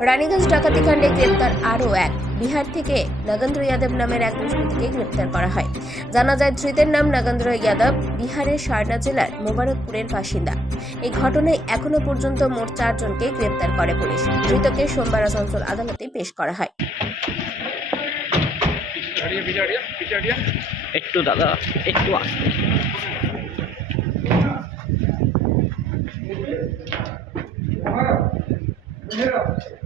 রানীগঞ্জ ডাকাতিকাণ্ডে গ্রেপ্তার আরও এক। বিহার থেকে নাগেন্দ্র যাদব নামের এক দুষ্কৃতিকে গ্রেপ্তার করা হয়। জানা যায়, ধৃতের নাম নাগেন্দ্র ইয়াদব বিহারের সারনা জেলার মোবারকপুরের বাসিন্দা। এই ঘটনায় এখনও পর্যন্ত মোট চারজনকে গ্রেপ্তার করে পুলিশ। ধৃতকে সোমবার আসানসোল আদালতে পেশ করা হয়। একটু দাদা, একটু Yeah.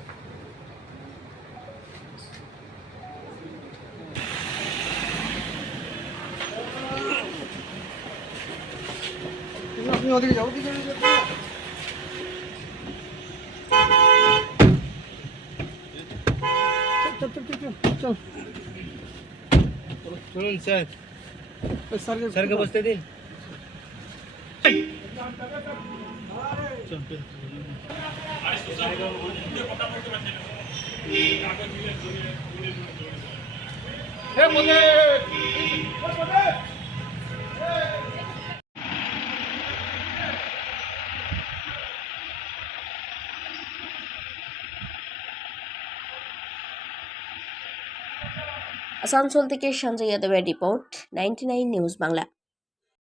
চল চল চল চল চল শুনুন স্যার স্যার স্যারকে বসতে দিন আসানসোল থেকে সঞ্জয় যাদবের রিপোর্ট নাইনটি নিউজ বাংলা।